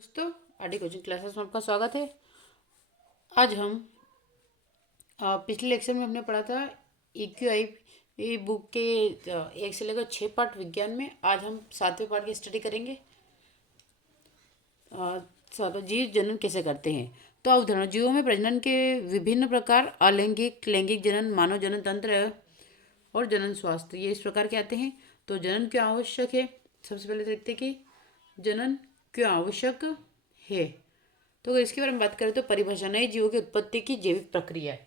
दोस्तों, RD coaching classes में आपका स्वागत है। आज हम पिछले लेक्चर में हमने पढ़ा था EQI बुक के 1 से लेकर 6 पार्ट विज्ञान में। आज हम 7वें पार्ट की स्टडी करेंगे। जीव जनन कैसे करते हैं। तो अवधारणा, जीवों में प्रजनन के विभिन्न प्रकार अलैंगिक, लैंगिक जनन, मानव जनन तंत्र और जनन स्वास्थ्य, ये इस प्रकार के आते हैं। तो जनन क्यों आवश्यक है, सबसे पहले देखते हैं कि जनन क्यों आवश्यक है। तो अगर इसके बारे में बात करें तो परिभाषा, नए जीवों की उत्पत्ति की जैविक प्रक्रिया है।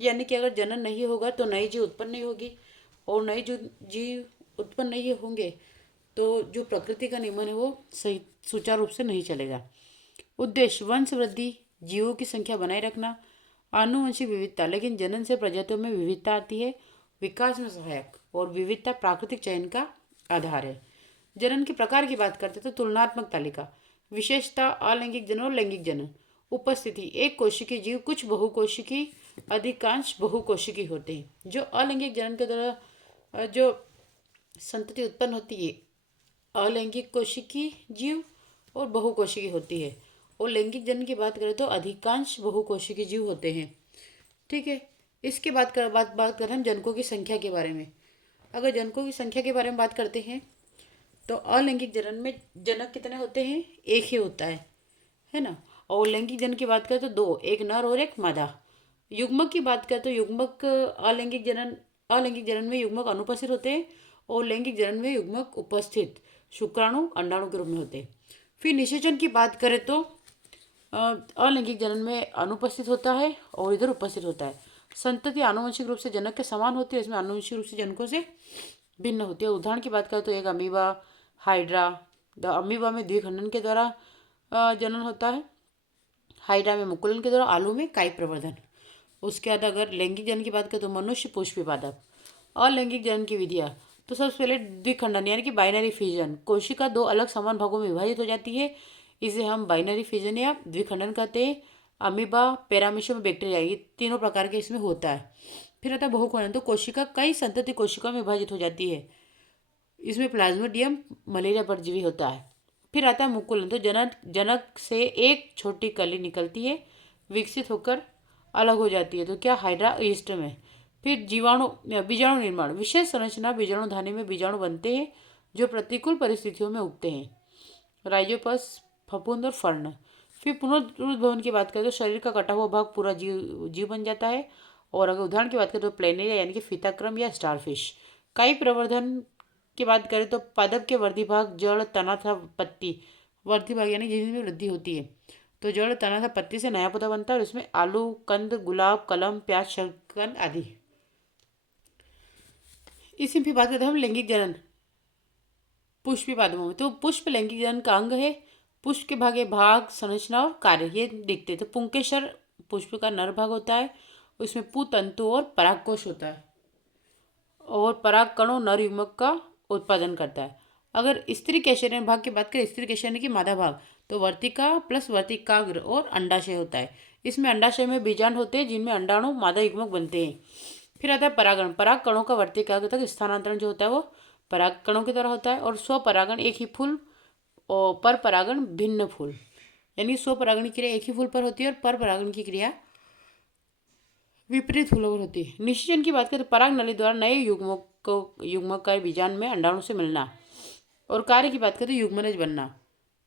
यानी कि अगर जनन नहीं होगा तो नई जीव उत्पन्न नहीं होगी, और नई जो जीव उत्पन्न नहीं होंगे तो जो प्रकृति का नियमन है वो सही सुचारू रूप से नहीं चलेगा। उद्देश्य, वंश वृद्धि, जीवों की संख्या बनाए रखना, आनुवंशिक विविधता। लेकिन जनन से प्रजातियों में विविधता आती है, विकास में सहायक, और विविधता प्राकृतिक चयन का आधार है। जनन के प्रकार की बात करते तो तुलनात्मक तालिका। विशेषता, अलैंगिक जनन और लैंगिक जनन। उपस्थिति, एक कोशिकीय जीव, कुछ बहुकोशिकी, अधिकांश बहुकोशिकी होते हैं। जो अलैंगिक जनन के द्वारा जो संतति उत्पन्न होती है, अलैंगिक कोशिकी जीव और बहुकोशिकी होती है। और लैंगिक जनन की बात करें तो अधिकांश बहुकोशिकी जीव होते हैं। ठीक है। इसके बात करें हम जनकों की संख्या के बारे में। अगर जनकों की संख्या के बारे में बात करते हैं तो अलैंगिक जनन में जनक कितने होते हैं, एक ही होता है ना। और लैंगिक जनन की बात करें तो दो, एक नर और एक मादा। युग्मक की बात करें तो युग्मक अलैंगिक जनन में युग्मक अनुपस्थित होते हैं, और लैंगिक जनन में युग्मक उपस्थित शुक्राणु अंडाणु के रूप में होते हैं। फिर निषेचन की बात करें तो अलैंगिक जनन में अनुपस्थित होता है और इधर उपस्थित होता है। संतति आनुवंशिक रूप से जनक के समान होती है, इसमें आनुवंशिक रूप से जनकों से भिन्न होती है। उदाहरण की बात करें तो एक अमीबा, हाइड्रा। अमीबा में द्विखंडन के द्वारा जनन होता है, हाइड्रा में मुकुलन के द्वारा, आलू में कायिक प्रवर्धन। उसके बाद अगर लैंगिक जनन की बात करें तो मनुष्य, पुष्पी पादप। अलैंगिक जनन की विधियाँ, तो सबसे पहले द्विखंडन यानी कि बाइनरी फिजन। कोशिका दो अलग समान भागों में विभाजित हो जाती है, इसे हम बाइनरी फिजन या द्विखंडन कहते हैं। अमीबा, पैरामीशियम, बैक्टीरिया, ये तीनों प्रकार के इसमें होता है। फिर आता है बहुखंडन, तो कोशिका कई संतति कोशिकाओं में विभाजित हो जाती है, इसमें प्लाज्मोडियम मलेरिया परजीवी होता है। फिर आता है मुकुलन, तो जनक से एक छोटी कली निकलती है, विकसित होकर अलग हो जाती है, तो क्या हाइड्रा ईस्ट में। फिर बीजाणु निर्माण, विशेष संरचना बीजाणु धानी में बीजाणु बनते हैं जो प्रतिकूल परिस्थितियों में उगते हैं, राइजोपस, फफूंद और फर्ण। फिर पुनरुद्भवन की बात करें तो शरीर का कटा हुआ भाग पूरा जीव बन जाता है। और अगर उदाहरण की बात करें तो प्लेनेरिया यानी कि फीताक्रम या स्टारफिश। कायिक प्रवर्धन की बात करें तो पादप के वर्धी भाग, जड़, तना तथा पत्ती। वर्धी भाग यानी जिसमें वृद्धि होती है, तो जड़, तना तथा पत्ती से नया पौधा बनता है, और इसमें आलू, कंद, गुलाब, कलम, प्याज, शलगम आदि। इसी भी बात करते हैं हम लैंगिक जनन पुष्पी पादपों में। तो पुष्प लैंगिक जनन का अंग है। पुष्प के भाग, संरचना और कार्य ये दिखते हैं। तो पुंकेसर पुष्प का नर भाग होता है, उसमें पुतंतु और परागकोश होता है, और पराग कणों नर युग्मक का उत्पादन करता है। अगर स्त्री कैशरियन भाग की बात करें, स्त्री कैशरियन की मादा भाग, तो वर्तिका प्लस वर्तिकाग्र और अंडाशय होता है। इसमें अंडाशय में बीजांड होते हैं जिनमें अंडाणु मादा युग्मक बनते हैं। फिर आता है परागण, पराग कणों का वर्तिकाग्र तक स्थानांतरण जो होता है वो पराग कणों की तरह होता है। और स्वपरागण, एक ही फूल और पर परागण भिन्न फूल, यानी स्वपरागण की क्रिया एक ही फूल पर होती है और पर परागण की क्रिया विपरीत फूलों पर होती है। निषेचन की बात करें तो पराग नली द्वारा नए युग्मक का बीजांड में अंडाणु से मिलना। और कार्य की बात करें तो युग्मनज बनना।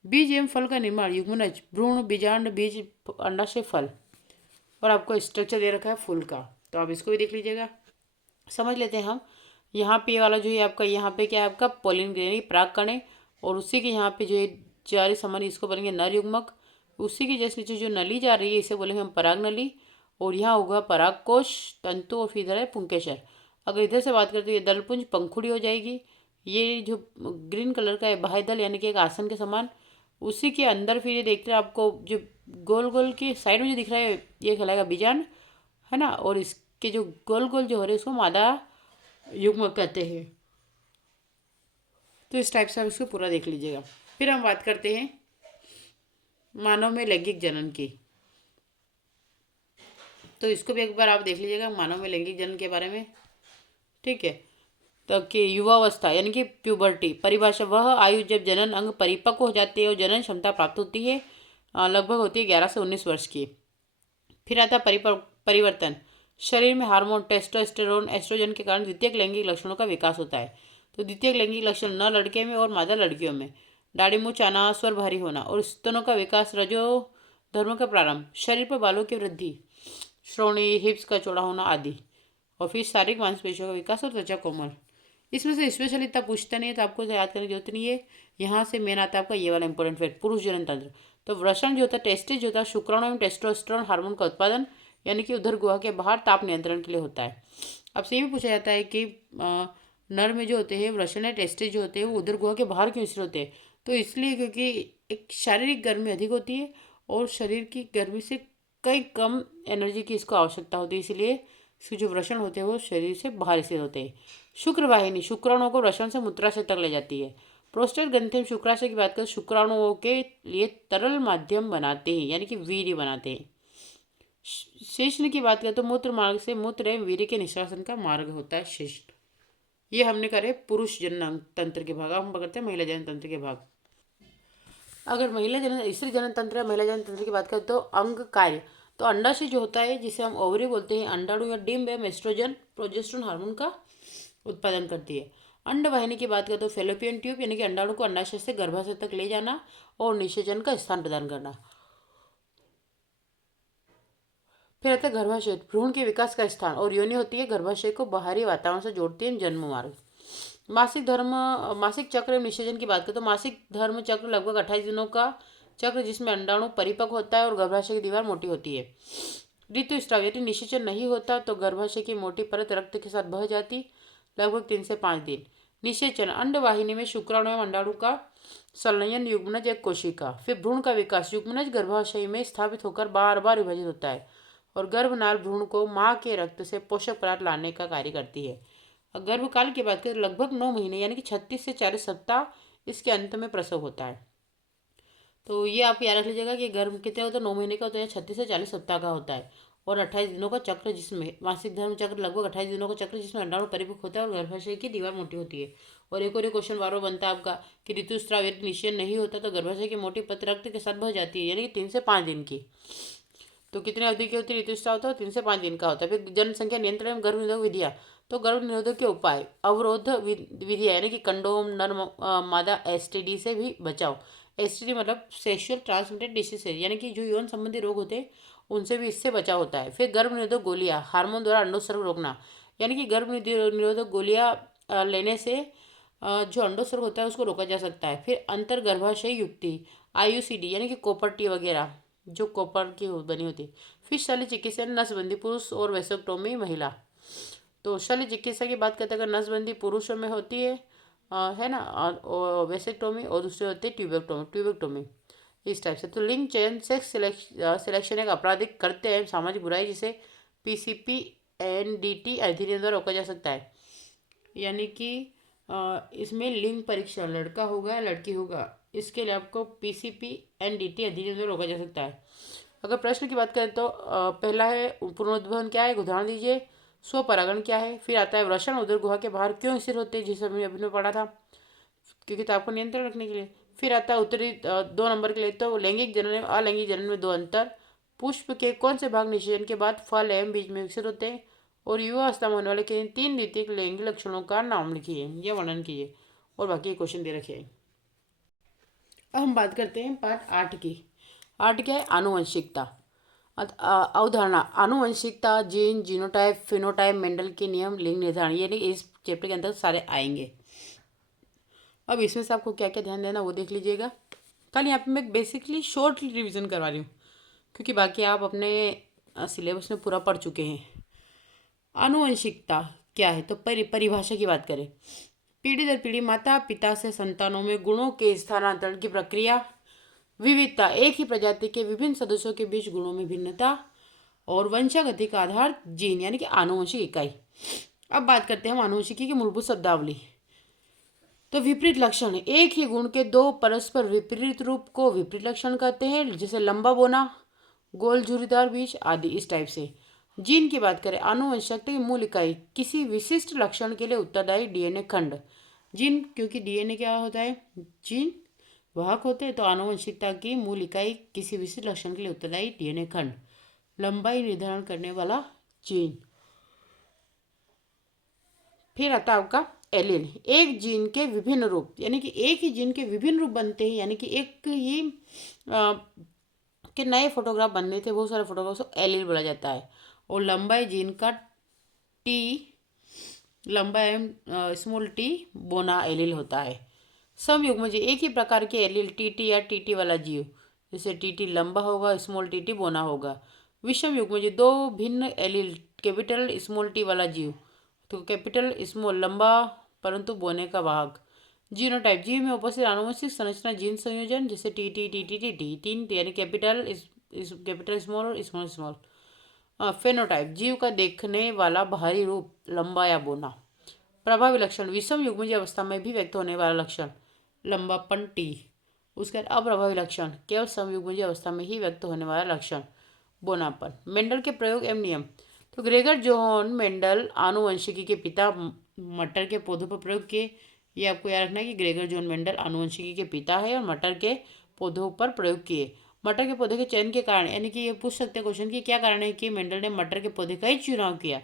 बीज एवं फल का निर्माण, युग्मनज, भ्रूण, बीजांड, बीज, अंडाशय, फल। और आपको स्ट्रक्चर दे रखा है फूल का, तो आप इसको भी देख लीजिएगा। समझ लेते हैं हम। यहाँ पे वाला जो है आपका, यहाँ पे क्या है आपका पोलिन ग्रेनी पराग कण है, और उसी के यहाँ पे जो है चारी समान, इसको बोलेंगे नर युग्मक। उसी के जैसे नीचे जो नली जा रही है इसे बोलेंगे हम पराग नली। और यहाँ होगा परागकोश, तंतु, और फिर इधर है पुंकेसर। अगर इधर से बात करते हैं ये दलपुंज पंखुड़ी हो जाएगी। ये जो ग्रीन कलर का है बाह्यदल यानी कि एक आसन के समान। उसी के अंदर फिर ये देखते हैं आपको जो गोल गोल की साइड में जो दिख रहा है ये कहलाएगा बीजांड, है ना। और इसके जो गोल गोल जो हो रहे हैं इसको मादा युग्म कहते हैं। तो इस टाइप से आप इसको पूरा देख लीजिएगा। फिर हम बात करते हैं मानव में लैंगिक जनन की। तो इसको भी एक बार आप देख लीजिएगा मानव में लैंगिक जनन के बारे में। ठीक है। तक की युवावस्था यानी कि प्यूबर्टी परिभाषा वह आयु जब जनन अंग परिपक्व हो जाते हैं और जनन क्षमता प्राप्त होती है, लगभग होती है 11 से 19 वर्ष की। फिर आता परिवर्तन, शरीर में हार्मोन टेस्टोस्टेरोन एस्ट्रोजन के कारण द्वितीयक लैंगिक लक्षणों का विकास होता है। तो द्वितीयक लैंगिक लक्षण न लड़के में और मादा लड़कियों में दाढ़ी मूंछ आना, स्वर भारी होना और स्तनों का विकास, रजो धर्म का प्रारंभ, शरीर पर बालों की वृद्धि, श्रोणी हिप्स का चौड़ा होना आदि, और फिर शारीरिक मांसपेशियों का विकास और त्वचा कोमल। इसमें से स्पेशली इतना पूछता नहीं है तो आपको याद करने की जरूरत नहीं है। यहाँ से मेन आता है आपका ये वाला इंपॉर्टेंट फैक्ट, पुरुष जनन तंत्र। तो वृषण जो होता है, टेस्टिस जो होता है, शुक्राणु एवं टेस्टोस्टेरोन हार्मोन का उत्पादन यानी कि उदर गुहा के बाहर ताप नियंत्रण के लिए होता है। अब से ये भी पूछा जाता है कि नर में जो होते हैं वृषण या टेस्टिस जो होते हैं वो उदर गुहा के बाहर क्यों स्थित होते हैं? तो इसलिए क्योंकि एक शारीरिक गर्मी अधिक होती है और शरीर की गर्मी से कई कम एनर्जी की इसको आवश्यकता होती है, इसलिए इसके जो वृषण होते हैं वो शरीर से बाहर स्थित होते हैं। शुक्रवाहिनी शुक्राणुओं को वृषण से मूत्राशय तक ले जाती है। प्रोस्टेट ग्रंथि में शुक्राशय की बात करें, शुक्राणुओं के लिए तरल माध्यम बनाते हैं यानी कि वीर्य बनाते हैं। शेषन की बात करें तो मूत्र मार्ग से मूत्र एवं वीर्य के निष्कासन का मार्ग होता है शेषन। ये हमने करे पुरुष जनन तंत्र के भाग। अब हम करते हैं महिला जनन तंत्र के भाग। अगर महिला जनन स्त्री जनन तंत्र या महिला जनन तंत्र की बात करें तो अंग कार्य, तो अंडाशय जो होता है जिसे हम ओवरी बोलते हैं, अंडाणु या डिम्ब एवं एस्ट्रोजन प्रोजेस्टेरोन हार्मोन का उत्पादन करती है। अंडवाहिनी की बात करें तो फेलोपियन ट्यूब यानी कि अंडाणु को अंडाशय से गर्भाशय तक ले जाना और निषेचन का स्थान प्रदान करना। फिर आता है गर्भाशय, भ्रूण के विकास का स्थान, और योनि होती है गर्भाशय को बाहरी वातावरण से जोड़ती है जन्म मार्ग। मासिक चक्र एवं निषेचन की बात करें तो मासिक धर्म चक्र लगभग 28 दिनों का चक्र जिसमें अंडाणु परिपक्व होता है और गर्भाशय की दीवार मोटी होती है। ऋतुस्राव यदि निषेचन नहीं होता तो गर्भाशय की मोटी परत रक्त के साथ बह जाती, लगभग 3 से 5 दिन। निषेचन, अंडवाहिनी में शुक्राणु एवं अंडाणु का संलयन, युग्मनज एक कोशिका। फिर भ्रूण का विकास, युग्मनज गर्भाशय में स्थापित होकर बार बार विभाजित होता है और गर्भनाल भ्रूण को माँ के रक्त से पोषक पदार्थ लाने का कार्य करती है। गर्भकाल की बात करें लगभग 9 महीने यानी कि 36 से 40 सप्ताह इसके अंत में प्रसव होता है। तो ये आप याद रख लीजिएगा कि गर्भ कितने होता है, 9 महीने का होता है, 36 से 40 सप्ताह का होता है और 28 दिनों का चक्र, जिसमें मासिक धर्म चक्र लगभग 28 दिनों का चक्र जिसमें अंडाणु परिपक्व होता है और गर्भाशय की दीवार मोटी होती है। और एक और क्वेश्चन बार बार बनता है आपका कि ऋतुस्राव यदि निषेचन नहीं होता तो गर्भाशय की मोटी पत्र रक्त के साथ बह जाती है यानी कि 3 से 5 दिन की। तो कितने अवधि की होती है ऋतुस्राव? होता है 3 से 5 दिन का होता है। फिर जनसंख्या नियंत्रण एवं गर्भ निरोधक विधियाँ, तो गर्भ निरोधक के उपाय, अवरोध विधियाँ यानी कि कंडोम, नर मादा एसटीडी से भी बचाव। एसटीडी मतलब सेक्सुअल ट्रांसमिटेड डिसीजेज यानी कि जो यौन संबंधी रोग होते हैं उनसे भी इससे बचाव होता है। फिर गर्भ निरोधक गोलियाँ, हार्मोन द्वारा अंडोत्सर्ग रोकना यानी कि गर्भ निरोधक गोलियाँ लेने से जो अंडोत्सर्ग होता है उसको रोका जा सकता है। फिर अंतर गर्भाशय युक्ति, आईयूसीडी यानी कि कॉपर टी वगैरह जो कॉपर की बनी होती है। फिर शल्य चिकित्सा, नसबंदी पुरुष और वेसेक्टोमी महिला। तो शल्य चिकित्सा की बात करते हैं, अगर नसबंदी पुरुषों में होती है ना, और वेसेक्टोमी और दूसरे होते हैं ट्यूबेक्टोमी इस टाइप से। तो लिंग चयन, सेक्स सिलेक्शन एक आपराधिक कृत्य है, सामाजिक बुराई जिसे पीसीपी एनडीटी अधिनियम द्वारा रोका जा सकता है। यानी कि इसमें लिंग परीक्षण लड़का होगा या लड़की होगा इसके लिए आपको पीसीपी एनडीटी अधिनियम द्वारा रोका जा सकता है। अगर प्रश्न की बात करें तो पहला है पुनरुद्भवन क्या है, उदाहरण दीजिए। स्वपरागण क्या है। फिर आता है वृषण उदर गुहा के बाहर क्यों स्थिर होते हैं, जिसे हमने अभी पढ़ा था, क्योंकि ताप को नियंत्रण रखने के लिए। फिर आता है उत्तरी 2 नंबर के लिए, तो लैंगिक जनन एवं अलैंगिक जनन में 2 अंतर। पुष्प के कौन से भाग निषेचन के बाद फल एवं बीज में विकसित होते हैं। और युवावस्था में होने वाले के 3 द्वितीयक लैंगिक लक्षणों का नाम लिखिए या वर्णन कीजिए, और बाकी क्वेश्चन दे रखे हैं। अब हम बात करते हैं पार्ट 8 की। 8 क्या है, आनुवंशिकता। अवधारणा, आनुवंशिकता, जीन, जीनोटाइप, फिनोटाइप, मेंडल के नियम, लिंग निर्धारण, ये नहीं इस चैप्टर के अंदर सारे आएंगे। अब इसमें से आपको क्या क्या ध्यान देना वो देख लीजिएगा। कल यहाँ पे मैं बेसिकली शॉर्ट रिवीजन करवा रही हूँ क्योंकि बाकी आप अपने सिलेबस में पूरा पढ़ चुके हैं। आनुवंशिकता क्या है, तो परिभाषा की बात करें, पीढ़ी दर पीढ़ी माता पिता से संतानों में गुणों के स्थानांतरण की प्रक्रिया। विविधता, एक ही प्रजाति के विभिन्न सदस्यों के बीच गुणों में भिन्नता। और वंशागति का आधार जीन यानी कि आनुवंशिक इकाई। अब बात करते हैं हम आनुवंशिकी की मूलभूत शब्दावली। तो विपरीत लक्षण, एक ही गुण के 2 परस्पर विपरीत रूप को विपरीत लक्षण कहते हैं, जैसे लंबा बोना, गोल झुर्रीदार बीज आदि इस टाइप से। जीन की बात करें, आनुवंशिकता की मूल इकाई, किसी विशिष्ट लक्षण के लिए उत्तरदायी डीएनए खंड। जीन, क्योंकि डीएनए क्या होता है, जीन वाहक होते हैं, तो आनुवंशिकता की मूल इकाई किसी विशिष्ट लक्षण के लिए उत्तरदायी डीएनए खंड। लंबाई निर्धारण करने वाला जीन। फिर आता है आपका एलील, एक जीन के विभिन्न रूप, यानी कि एक ही जीन के विभिन्न रूप बनते हैं, यानी कि एक ही अ, के नए फोटोग्राफ बनने थे, बहुत सारे फोटोग्राफ को एलील बोला जाता है। और लंबाई जीन का टी, लंबा एम स्मॉल टी बोना एलील होता है। समयुग्म जीव, एक ही प्रकार के एलील टीटी या टीटी वाला जीव, जैसे टीटी लंबा होगा, स्मॉल टीटी बोना होगा। विषम युग्म जीव, दो भिन्न एलील कैपिटल स्मॉल टी वाला जीव, तो कैपिटल स्मॉल लंबा परंतु बोने का वाहक। जीनोटाइप, जीव में उपस्थित आनुवंशिक संरचना जीन संयोजन, जैसे T T T T T T तीन, यानी कैपिटल स्मॉल और स्मॉल स्मॉल। फेनोटाइप, जीव का देखने वाला बाहरी रूप, लंबा या बोना। प्रभावी लक्षण, विषम युग्मज अवस्था में भी व्यक्त होने वाला लक्षण, लंबापन टी। उसके बाद अप्रभावी लक्षण, केवल समयुग्मज अवस्था में ही व्यक्त होने वाला लक्षण, बोनापन। मेंडल के प्रयोग एवं नियम, तो ग्रेगर जोहन मेंडल आनुवंशिकी के पिता मटर के पौधों पर प्रयोग किए। ये आपको याद रखना है कि ग्रेगर जोहन मेंडल आनुवंशिकी के पिता है और मटर के पौधों पर प्रयोग किए। मटर के पौधे के चयन के कारण, यानी कि ये पूछ सकते हैं क्वेश्चन कि क्या कारण है कि मेंडल ने मटर के पौधे का ही चुनाव किया।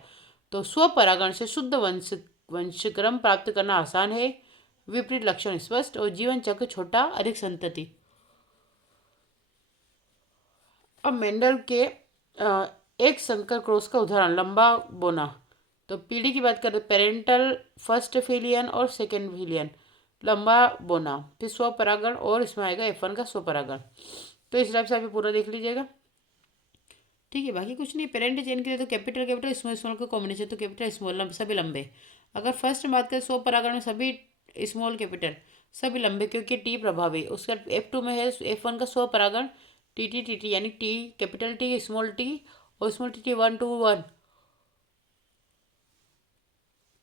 तो स्वपरागण से शुद्ध वंशक्रम प्राप्त करना आसान है, विपरीत लक्षण स्पष्ट, और जीवन चक्र छोटा, अधिक संतति। अब मेंडल के एक संकर क्रॉस का उदाहरण, लंबा बोना। तो पीढ़ी की बात करें, पेरेंटल फर्स्ट फिलियन और सेकेंड फिलियन, लंबा बोना। फिर स्वपरागण, और इसमें आएगा F1 का स्वपरागण। तो इस हिसाब से आप पूरा देख लीजिएगा, ठीक है। बाकी कुछ नहीं, पेरेंट चेन के लिए तो कैपिटल कैपिटल स्मॉल स्मॉल का कॉम्बिनेशन, तो कैपिटल स्मॉल सभी लंबे। अगर फर्स्ट में बात करें स्वपरागण में, सभी स्मॉल कैपिटल सभी लंबे, क्योंकि टी प्रभावी। उसका F2 में है F1 का स्वपरागण, टी टी टी टी, यानी T capital T small T, और स्मॉल टी टी 1 to 1।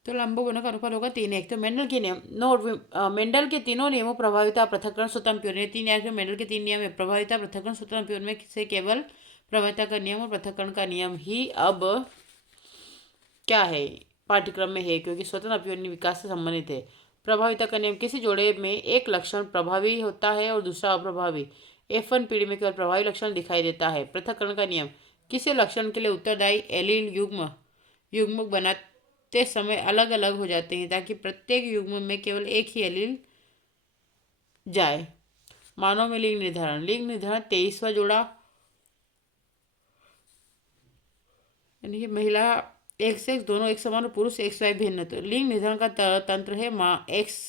तो लंबो गुणक का अनुपात होगा 3:1। तो मेंडल के नियम, नोट, मेंडल के तीनों नियमों, प्रभाविता, पृथक्करण, स्वतंत्र प्योर, ये तीन याद, मेंडल के तीन नियम है, प्रभाविता, पृथक्करण, स्वतंत्र प्योर में से केवल प्रभाविता का नियम और पृथक्करण का नियम ही अब क्या है, पाठ्यक्रम में है, क्योंकि स्वतंत्र अपयोनी विकास से संबंधित है। प्रभाविता का नियम, किसी जोड़े में एक लक्षण प्रभावी होता है और दूसरा अप्रभावी। F1 पीढ़ी में केवल प्रभावी लक्षण दिखाई देता है। पृथक्करण का नियम, किसी लक्षण के लिए उत्तरदायी एलील युग्म बनाते समय अलग अलग हो जाते हैं, ताकि प्रत्येक युग्म में केवल एक ही एलील जाए। मानव में लिंग निर्धारण, 23वां जोड़ा, यानी कि महिला एक्स एक्स दोनों एक समान और पुरुष एक्स वाई भिन्न। तो लिंग निर्धारण का तंत्र है, माँ एक्स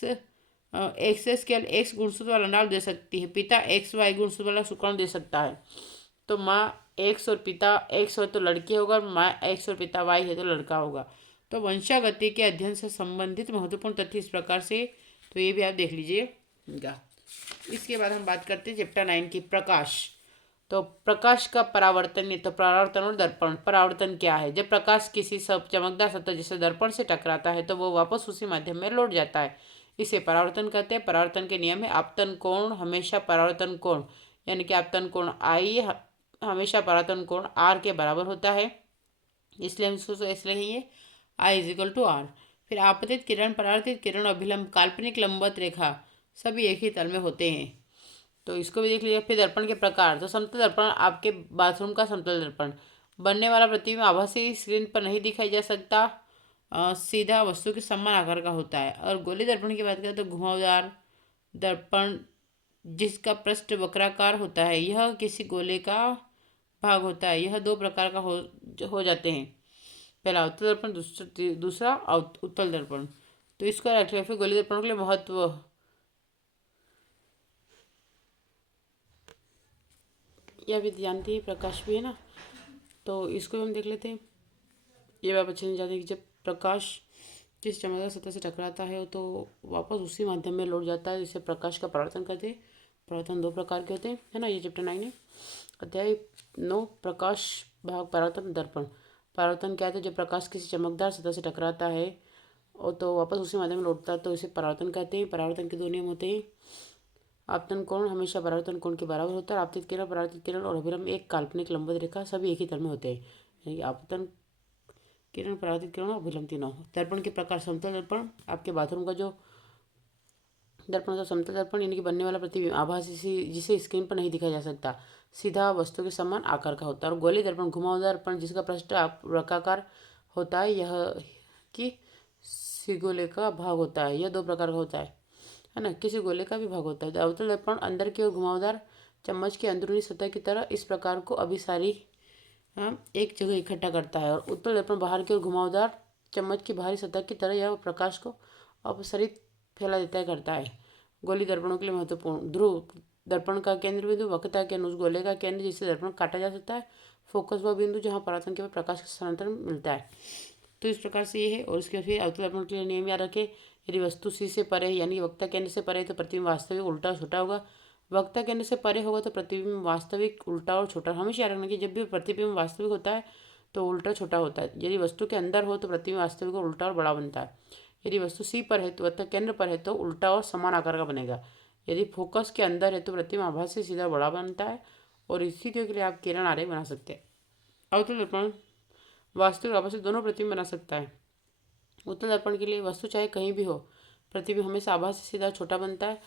केवल एक्स गुणसूत्र वाला अंडाणु दे सकती है, पिता एक्स वाई गुणसूत्र वाला शुक्राणु दे सकता है। तो माँ एक्स और पिता एक्स हो तो लड़की होगा, और माँ एक्स और पिता वाई है तो लड़का होगा। तो वंशागति के अध्ययन से संबंधित महत्वपूर्ण तथ्य इस प्रकार से, तो ये भी आप देख लीजिएगा। इसके बाद हम बात करते हैं चैप्टर 9 की, प्रकाश। तो प्रकाश का परावर्तन, तो परावर्तन और दर्पण। परावर्तन क्या है, जब प्रकाश किसी सब चमकदार सतह जैसे दर्पण से टकराता है तो वो वापस उसी माध्यम में लौट जाता है, इसे परावर्तन कहते हैं। परावर्तन के नियम है, आपतन कोण हमेशा परावर्तन कोण, यानी कि आपतन कोण आई हमेशा परावर्तन कोण आर के बराबर होता है, इसलिए हम इसलिए ही है I = R। फिर आपतित किरण, परावर्तित किरण, अभिलंब, काल्पनिक लंबवत रेखा सभी एक ही तल में होते हैं, तो इसको भी देख लीजिए। फिर दर्पण के प्रकार, तो समतल दर्पण, आपके बाथरूम का समतल दर्पण, बनने वाला प्रतिबिंब आभासी स्क्रीन पर नहीं दिखाई जा सकता, सीधा वस्तु के समान आकार का होता है। और गोली दर्पण की बात करें तो घुमावदार दर्पण जिसका पृष्ठ वक्राकार होता है, यह किसी गोले का भाग होता है। यह दो प्रकार का हो जाते हैं, पहला अवतल दर्पण, दूसरा उत्तल दर्पण। तो इसका रखिए। फिर गोली दर्पण के लिए महत्व, यह भी जानती है, प्रकाश भी है ना, तो इसको हम देख लेते हैं। ये बात अच्छे नहीं जानते कि जब प्रकाश जिस चमकदार सतह से टकराता है तो वापस उसी माध्यम में लौट जाता है, जिसे प्रकाश का परावर्तन कहते हैं। परावर्तन दो प्रकार के होते हैं, है ना। ये चैप्टर 9 है। अध्याय 9, प्रकाश भाग परावर्तन दर्पण। परावर्तन क्या है, जब प्रकाश किसी चमकदार सतह से टकराता है और तो वापस उसी माध्यम में लौटता है, तो इसे परावर्तन कहते हैं। परावर्तन के दो नियम होते हैं, आपतन कोण हमेशा परावर्तन कोण के बराबर होता है, आपतित किरण, परावर्तित किरण और अभिलंब एक काल्पनिक लंबवत रेखा सभी एक ही तल में होते हैं, यानी आपतन किरण, परावर्तित किरण और अभिलंब तीनों। दर्पण के प्रकार, समतल दर्पण, आपके बाथरूम का जो दर्पण होता है समतल दर्पण, यानी कि बनने वाला प्रतिबिंब आभासी जिसे स्क्रीन पर नहीं दिखाया जा सकता, सीधा वस्तु के समान आकार का होता है। और गोली दर्पण, घुमावदार दर्पण जिसका पृष्ठ वृत्ताकार होता है, यह कि सिगोले का भाग होता है। यह दो प्रकार का होता है ना, किसी गोले का भी भाग होता है। अवतल दर्पण अंदर की ओर घुमावदार चम्मच की अंदरूनी सतह की तरह इस प्रकार को अभिसारी एक जगह इकट्ठा करता है। और उत्तल दर्पण बाहर की ओर घुमावदार चम्मच की बाहरी सतह की तरह यह प्रकाश को अपसरित फैला देता है करता है। गोली दर्पणों के लिए महत्वपूर्ण ध्रुव, दर्पण का केंद्र बिंदु, वक्रता के अनुसार गोले का केंद्र जिससे दर्पण काटा जा सकता है, फोकस वह बिंदु जहाँ परावर्तन के बाद प्रकाश का स्थानांतरण मिलता है। तो इस प्रकार से ये है। और इसके फिर अवतल दर्पण के लिए नियम याद रखें, यदि वस्तु सी से परे है यानी वक्ता केंद्र से परे है तो प्रतिबिंब वास्तविक उल्टा और छोटा होगा। वक्ता केंद्र से परे होगा तो प्रतिबिंब वास्तविक उल्टा और छोटा। हमेशा याद रखना कि जब भी प्रतिबिंब वास्तविक होता है तो उल्टा छोटा होता है। यदि वस्तु के अंदर हो तो प्रतिबिंब वास्तविक और उल्टा और बड़ा बनता है। यदि वस्तु सी पर है तो वक्ता केंद्र पर है तो उल्टा और समान आकार का बनेगा। यदि फोकस के अंदर है तो प्रतिबिंब आभास से सीधा बड़ा बनता है। और इसी के लिए आप किरण आरेख बना सकते हैं। अवतल दर्पण वास्तविक आभासी दोनों प्रतिबिंब बना सकता है। उत्तल दर्पण के लिए वस्तु चाहे कहीं भी हो, प्रतिबिंब हमेशा आभास से सीधा छोटा बनता है।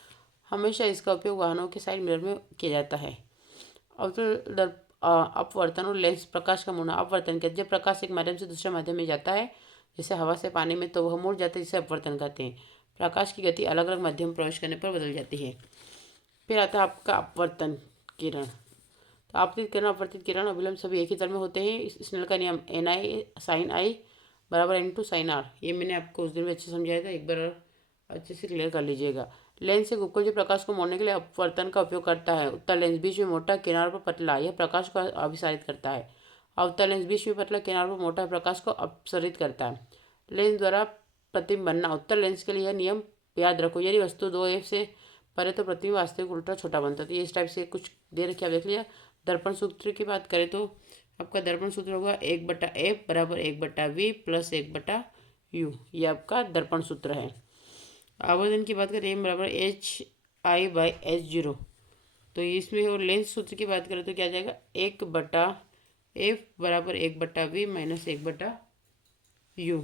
हमेशा इसका उपयोग वाहनों के साइड मिरर में किया जाता है। अवतल अपवर्तन और लेंस, प्रकाश का मुड़ना। अपवर्तन के जब प्रकाश एक माध्यम से दूसरे माध्यम में जाता है, जैसे हवा से पानी में, तो वह मुड़ जाता है, जिसे अपवर्तन कहते हैं। प्रकाश की गति अलग अलग माध्यम में प्रवेश करने पर बदल जाती है। फिर आता है आपका अपवर्तन किरण। तो आपतित किरण, अपवर्तित किरण, अभिलंब सभी एक ही तल में होते हैं। स्नेल का नियम NI sin I बराबर N2 sin R, ये मैंने आपको उस दिन में अच्छे समझाया था, एक बार अच्छे से क्लियर कर लीजिएगा। लेंस एक उपकरण जो प्रकाश को मोड़ने के लिए अपवर्तन का उपयोग करता है। उत्तल लेंस बीच में मोटा, किनारों पर पतला, यह प्रकाश को अभिसारित करता है। अवतल लेंस बीच में पतला, किनारों पर मोटा, प्रकाश को अपसरित करता है। लेंस द्वारा प्रतिबिंब बनना। उत्तल लेंस के लिए यह नियम याद रखो, यदि वस्तु 2F से परे तो प्रतिबिंब वास्तविक उल्टा छोटा बनता है। तो ये इस टाइप से कुछ दे रखिए, आप देख लिया। दर्पण सूत्र की बात करें तो आपका दर्पण सूत्र होगा 1/F बराबर 1/V प्लस 1/U, ये आपका दर्पण सूत्र है। आवर्धन की बात करें M बराबर HI/H0, तो इसमें और लेंस सूत्र की बात करें तो क्या आ जाएगा 1/F बराबर 1/V माइनस 1/U।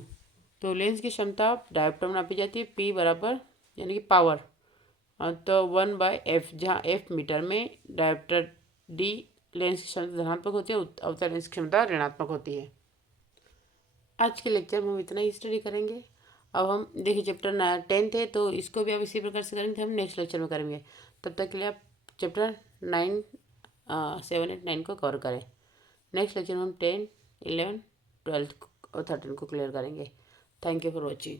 तो लेंस की क्षमता डायोप्टर में नापी जाती है, P बराबर यानी कि पावर, तो 1/F, जहाँ F मीटर में, डायोप्टर D लेंस की क्षमता धनात्मक होती है, अवतल लेंस की क्षमता ऋणात्मक होती है। आज के लेक्चर में हम इतना ही स्टडी करेंगे। अब हम देखिए चैप्टर 10 थे तो इसको भी आप इसी प्रकार से करेंगे, हम नेक्स्ट लेक्चर में करेंगे। तब तक के लिए आप चैप्टर 9, 7, 8, 9 को कवर करें। नेक्स्ट लेक्चर में हम 10, 11, 12 और 13 को क्लियर करेंगे। Thank you for watching.